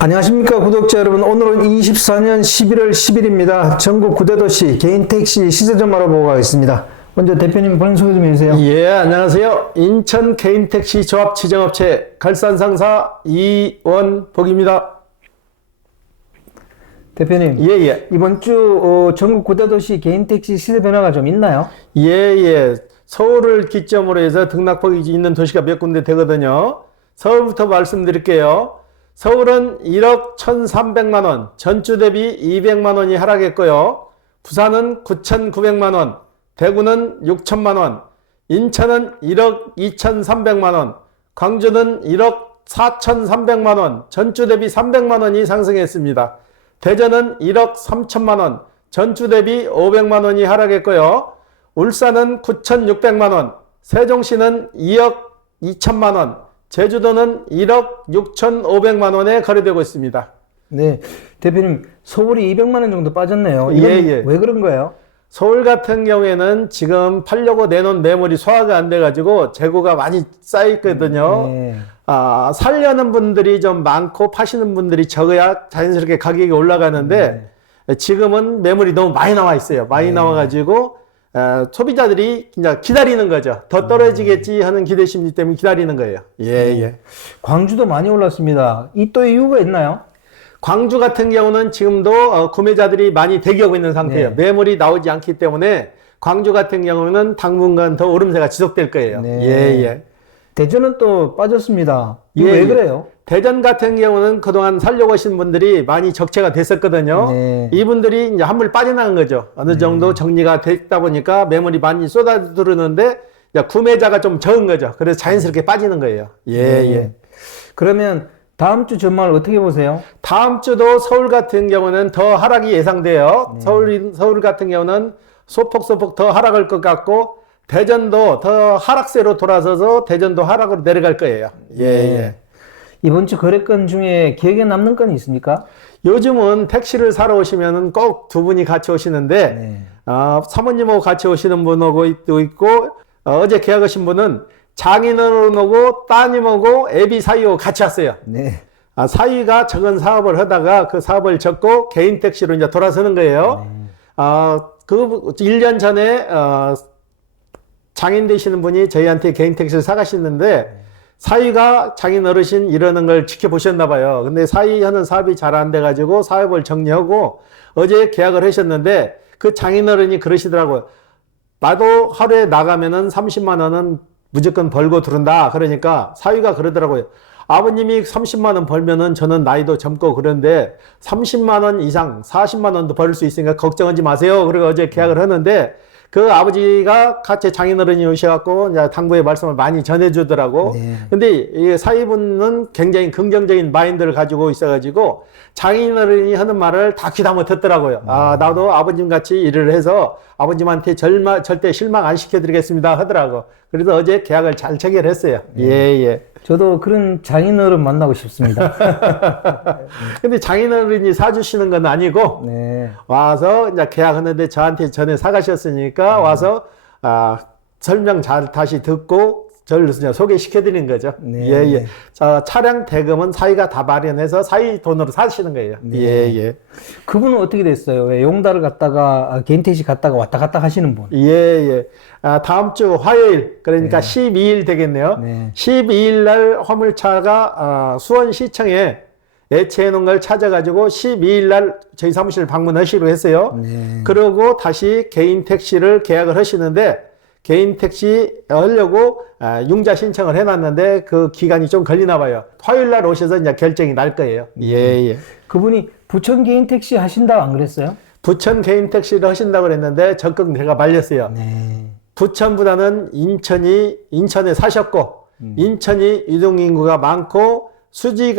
안녕하십니까 구독자 여러분. 오늘은 24년 11월 10일입니다. 전국 9대도시 개인택시 시세 좀 알아보고 가겠습니다. 먼저 대표님 본인 소개 좀 해주세요. 예, 안녕하세요. 인천 개인택시 조합 지정업체 갈산상사 이원복입니다. 대표님, 예. 이번 주 전국 9대도시 개인택시 시세 변화가 좀 있나요? 예. 서울을 기점으로 해서 등락폭이 있는 도시가 몇 군데 되거든요. 서울부터 말씀드릴게요. 서울은 1억 1,300만원, 전주 대비 200만원이 하락했고요. 부산은 9,900만원, 대구는 6천만원, 인천은 1억 2,300만원, 광주는 1억 4,300만원, 전주 대비 300만원이 상승했습니다. 대전은 1억 3천만원, 전주 대비 500만원이 하락했고요. 울산은 9,600만원, 세종시는 2억 2천만원, 제주도는 1억 6,500만원에 거래되고 있습니다. 네, 대표님 서울이 200만원 정도 빠졌네요. 이건 예. 왜 그런 거예요? 서울 같은 경우에는 지금 팔려고 내놓은 매물이 소화가 안 돼가지고 재고가 많이 쌓여있거든요. 네. 살려는 분들이 좀 많고 파시는 분들이 적어야 자연스럽게 가격이 올라가는데 지금은 매물이 너무 많이 나와 있어요. 많이 나와가지고 소비자들이 그냥 기다리는 거죠. 더 떨어지겠지 하는 기대 심리 때문에 기다리는 거예요. 예. 광주도 많이 올랐습니다. 이 또 이유가 있나요? 광주 같은 경우는 지금도 구매자들이 많이 대기하고 있는 상태예요. 네. 매물이 나오지 않기 때문에 광주 같은 경우는 당분간 더 오름세가 지속될 거예요. 네. 예. 대전은 또 빠졌습니다. 이거 왜 그래요? 대전 같은 경우는 그동안 살려고 하신 분들이 많이 적체가 됐었거든요. 네. 이분들이 이제 한물 빠져나간 거죠. 어느 정도 정리가 됐다 보니까 매물이 많이 쏟아들었는데 구매자가 좀 적은 거죠. 그래서 자연스럽게 빠지는 거예요. 예. 그러면 다음 주 전망을 어떻게 보세요? 다음 주도 서울 같은 경우는 더 하락이 예상돼요. 서울 같은 경우는 소폭 더 하락할 것 같고, 대전도 더 하락세로 돌아서서 대전도 하락으로 내려갈 거예요. 예. 이번 주 거래건 중에 기억에 남는 건이 있습니까? 요즘은 택시를 사러 오시면은 꼭 두 분이 같이 오시는데, 사모님하고 같이 오시는 분하고 있고, 어제 계약하신 분은 장인어른하고 따님하고 애비 사이하고 같이 왔어요. 네. 사위가 적은 사업을 하다가 그 사업을 접고 개인 택시로 이제 돌아서는 거예요. 그 1년 전에 장인 되시는 분이 저희한테 개인 택시를 사가시는데 사위가 장인 어르신 이러는 걸 지켜보셨나 봐요. 근데 사위 하는 사업이 잘 안 돼가지고 사업을 정리하고 어제 계약을 하셨는데 그 장인 어른이 그러시더라고요. 나도 하루에 나가면은 30만 원은 무조건 벌고 들은다. 그러니까 사위가 그러더라고요. 아버님이 30만 원 벌면은 저는 나이도 젊고 그런데 30만 원 이상 40만 원도 벌 수 있으니까 걱정하지 마세요. 그리고 어제 계약을 하는데 그 아버지가 같이 장인어른이 오셔갖고 이제 당부의 말씀을 많이 전해주더라고. 근데 이 사위분은 굉장히 긍정적인 마인드를 가지고 있어가지고 장인어른이 하는 말을 다 귀담아 듣더라고요. 나도 아버님 같이 일을 해서 아버님한테 절대 실망 안 시켜드리겠습니다 하더라고. 그래서 어제 계약을 잘 체결했어요. 예. 저도 그런 장인어른 만나고 싶습니다. 근데 장인어른이 사주시는 건 아니고, 와서 이제 계약하는데 저한테 전에 사가셨으니까 와서, 설명 잘 다시 듣고, 저를 소개시켜드리는 거죠. 예. 자, 차량 대금은 사위가 다 마련해서 사위 돈으로 사시는 거예요. 예. 그분은 어떻게 됐어요? 왜 용달을 갔다가, 개인택시 갔다가 왔다 갔다 하시는 분? 예. 다음 주 화요일, 그러니까 12일 되겠네요. 12일 날 화물차가, 수원시청에 예치해 놓은 걸 찾아가지고 12일 날 저희 사무실 방문하시기로 했어요. 그러고 다시 개인 택시를 계약을 하시는데, 개인 택시 하려고 융자 신청을 해놨는데 그 기간이 좀 걸리나 봐요. 화요일 날 오셔서 이제 결정이 날 거예요. 예. 그분이 부천 개인 택시 하신다고 안 그랬어요? 부천 개인 택시를 하신다고 그랬는데 적극 내가 말렸어요. 부천보다는 인천에 사셨고 인천이 유동인구가 많고 수지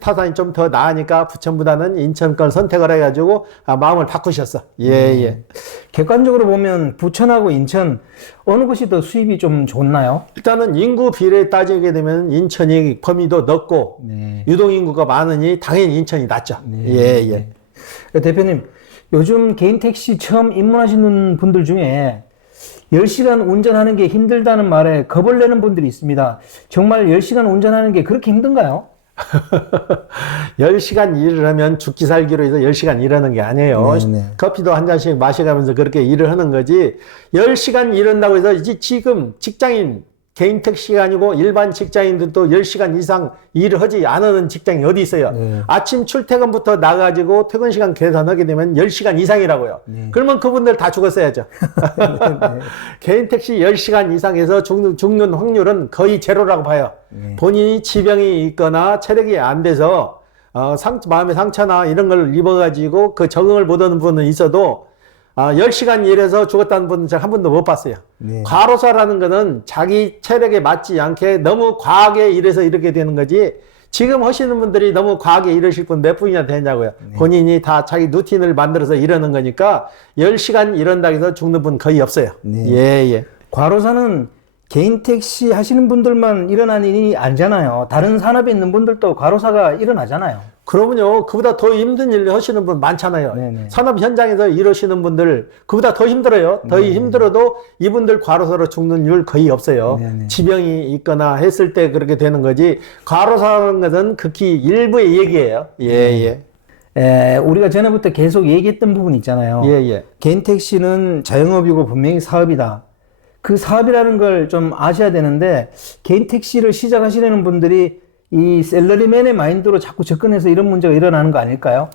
타산이 좀 더 나으니까 부천보다는 인천 걸 선택을 해가지고 마음을 바꾸셨어. 예. 객관적으로 보면 부천하고 인천 어느 곳이 더 수입이 좀 좋나요? 일단은 인구 비례에 따지게 되면 인천이 범위도 넓고 유동인구가 많으니 당연히 인천이 낫죠. 예. 대표님, 요즘 개인 택시 처음 입문하시는 분들 중에 10시간 운전하는 게 힘들다는 말에 겁을 내는 분들이 있습니다. 정말 10시간 운전하는 게 그렇게 힘든가요? 10시간 일을 하면 죽기 살기로 해서 10시간 일하는 게 아니에요. 네네. 커피도 한 잔씩 마셔가면서 그렇게 일을 하는 거지. 10시간 일한다고 해서 이제 지금 직장인, 개인 택시가 아니고 일반 직장인들도 10시간 이상 일을 하지 않는 직장이 어디 있어요. 네. 아침 출퇴근부터 나가지고 퇴근 시간 계산하게 되면 10시간 이상이라고요. 네. 그러면 그분들 다 죽었어야죠. 개인 택시 10시간 이상에서 죽는 확률은 거의 제로라고 봐요. 네. 본인이 지병이 있거나 체력이 안 돼서 마음의 상처나 이런 걸 입어가지고 그 적응을 못하는 분은 있어도 10시간 일해서 죽었다는 분은 제가 한 번도 못 봤어요. 네. 과로사라는 거는 자기 체력에 맞지 않게 너무 과하게 일해서 이렇게 되는 거지, 지금 하시는 분들이 너무 과하게 일하실 분 몇 분이나 되냐고요. 네. 본인이 다 자기 루틴을 만들어서 일하는 거니까 10시간 일한다고 해서 죽는 분 거의 없어요. 네. 예. 과로사는 개인 택시 하시는 분들만 일어나는 일이 아니잖아요. 다른 산업에 있는 분들도 과로사가 일어나잖아요. 그러면요, 그보다 더 힘든 일을 하시는 분 많잖아요. 네네. 산업 현장에서 일하시는 분들, 그보다 더 힘들어요. 더 힘들어도 이분들 과로사로 죽는 일 거의 없어요. 네네. 지병이 있거나 했을 때 그렇게 되는 거지, 과로사라는 것은 극히 일부의 얘기예요. 우리가 전에부터 계속 얘기했던 부분 있잖아요. 개인 택시는 자영업이고 분명히 사업이다. 그 사업이라는 걸 좀 아셔야 되는데, 개인 택시를 시작하시려는 분들이 이 셀러리맨의 마인드로 자꾸 접근해서 이런 문제가 일어나는 거 아닐까요?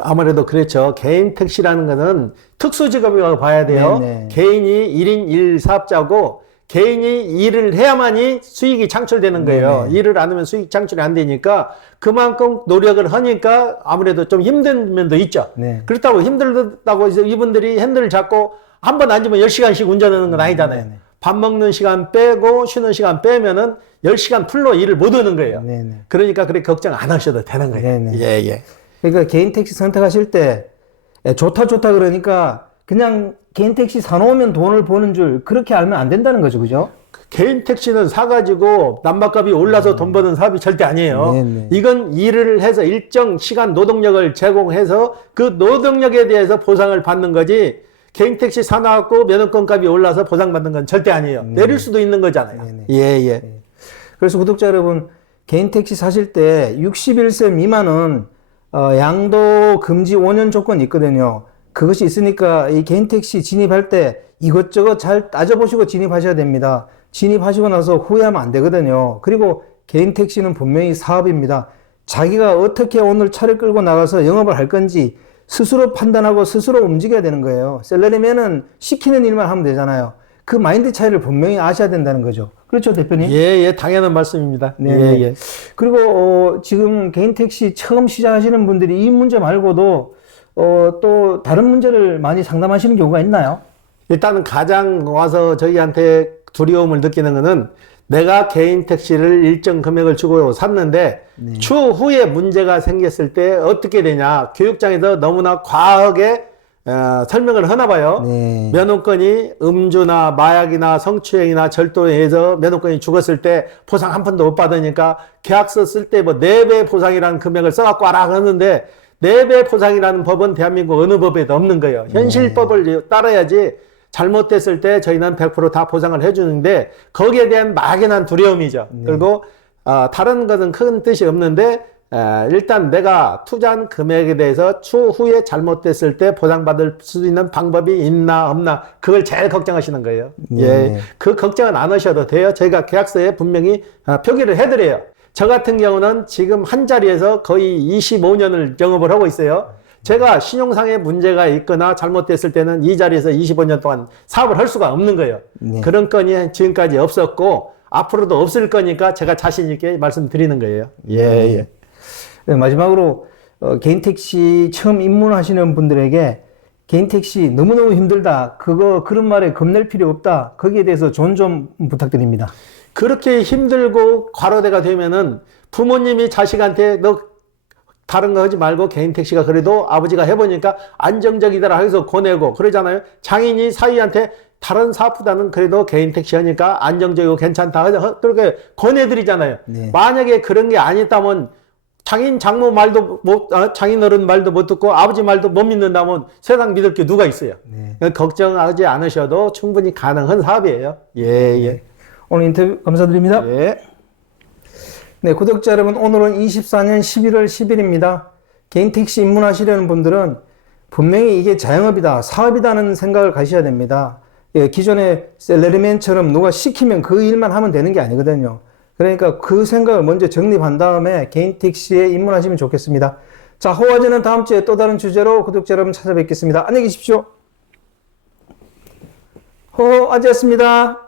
아무래도 그렇죠. 개인 택시라는 것은 특수 직업이라고 봐야 돼요. 네네. 개인이 1인 1사업자고 개인이 일을 해야만이 수익이 창출되는 거예요. 네네. 일을 안 하면 수익 창출이 안 되니까 그만큼 노력을 하니까 아무래도 좀 힘든 면도 있죠. 네. 그렇다고 힘들다고 해서 이분들이 핸들을 잡고 한 번 앉으면 10시간씩 운전하는 건 아니잖아요. 네네. 밥 먹는 시간 빼고 쉬는 시간 빼면은 10시간 풀로 일을 못 하는 거예요. 네네. 그러니까 그렇게 걱정 안 하셔도 되는 거예요. 네네. 그러니까 개인 택시 선택하실 때 좋다 그러니까 그냥 개인 택시 사놓으면 돈을 버는 줄 그렇게 알면 안 된다는 거죠, 그죠? 개인 택시는 사가지고 남바값이 올라서 돈 버는 사업이 절대 아니에요. 네네. 이건 일을 해서 일정 시간 노동력을 제공해서 그 노동력에 대해서 보상을 받는 거지, 개인 택시 사놔갖고 면허권 값이 올라서 보상받는 건 절대 아니에요. 내릴 수도 있는 거잖아요. 네네. 그래서 구독자 여러분, 개인 택시 사실 때 61세 미만은 양도 금지 5년 조건이 있거든요. 그것이 있으니까 이 개인 택시 진입할 때 이것저것 잘 따져보시고 진입하셔야 됩니다. 진입하시고 나서 후회하면 안 되거든요. 그리고 개인 택시는 분명히 사업입니다. 자기가 어떻게 오늘 차를 끌고 나가서 영업을 할 건지 스스로 판단하고 스스로 움직여야 되는 거예요. 샐러리맨은 시키는 일만 하면 되잖아요. 그 마인드 차이를 분명히 아셔야 된다는 거죠. 그렇죠, 대표님? 당연한 말씀입니다. 네. 그리고 지금 개인 택시 처음 시작하시는 분들이 이 문제 말고도 또 다른 문제를 많이 상담하시는 경우가 있나요? 일단은 가장 와서 저희한테 두려움을 느끼는 거는, 내가 개인 택시를 일정 금액을 주고 샀는데 추후에 문제가 생겼을 때 어떻게 되냐. 교육장에서 너무나 과하게 설명을 하나 봐요. 네. 면허권이 음주나 마약이나 성추행이나 절도에 의해서 면허권이 죽었을 때 보상 한 푼도 못 받으니까 계약서 쓸 때 뭐 4배 보상이라는 금액을 써갖고 하라 하는데, 4배 보상이라는 법은 대한민국 어느 법에도 없는 거예요. 현실법을 따라야지. 잘못됐을 때 저희는 100% 다 보상을 해주는데, 거기에 대한 막연한 두려움이죠. 그리고 다른 것은 큰 뜻이 없는데, 일단 내가 투자한 금액에 대해서 추후에 잘못됐을 때 보상받을 수 있는 방법이 있나 없나, 그걸 제일 걱정하시는 거예요. 그 걱정은 안 하셔도 돼요. 저희가 계약서에 분명히 표기를 해드려요. 저 같은 경우는 지금 한 자리에서 거의 25년을 영업을 하고 있어요. 제가 신용상의 문제가 있거나 잘못됐을 때는 이 자리에서 25년 동안 사업을 할 수가 없는 거예요. 그런 건이 지금까지 없었고 앞으로도 없을 거니까 제가 자신 있게 말씀드리는 거예요. 네, 마지막으로 개인 택시 처음 입문하시는 분들에게 개인 택시 너무너무 힘들다, 그런 말에 겁낼 필요 없다, 거기에 대해서 조언 좀 부탁드립니다. 그렇게 힘들고 과로대가 되면은 부모님이 자식한테 너 다른 거 하지 말고 개인 택시가 그래도 아버지가 해보니까 안정적이더라 해서 권해고 그러잖아요. 장인이 사위한테 다른 사업보다는 그래도 개인 택시 하니까 안정적이고 괜찮다 그렇게 권해드리잖아요. 만약에 그런 게 아니다면 장인 장모 말도 장인 어른 말도 못 듣고 아버지 말도 못 믿는다면 세상 믿을 게 누가 있어요. 걱정하지 않으셔도 충분히 가능한 사업이에요. 오늘 인터뷰 감사드립니다. 네, 구독자 여러분, 오늘은 24년 11월 10일입니다. 개인 택시 입문하시려는 분들은 분명히 이게 자영업이다, 사업이다는 생각을 가셔야 됩니다. 예, 기존의 셀러리맨처럼 누가 시키면 그 일만 하면 되는 게 아니거든요. 그러니까 그 생각을 먼저 정립한 다음에 개인 택시에 입문하시면 좋겠습니다. 자, 호화제는 다음 주에 또 다른 주제로 구독자 여러분 찾아뵙겠습니다. 안녕히 계십시오. 호화제였습니다.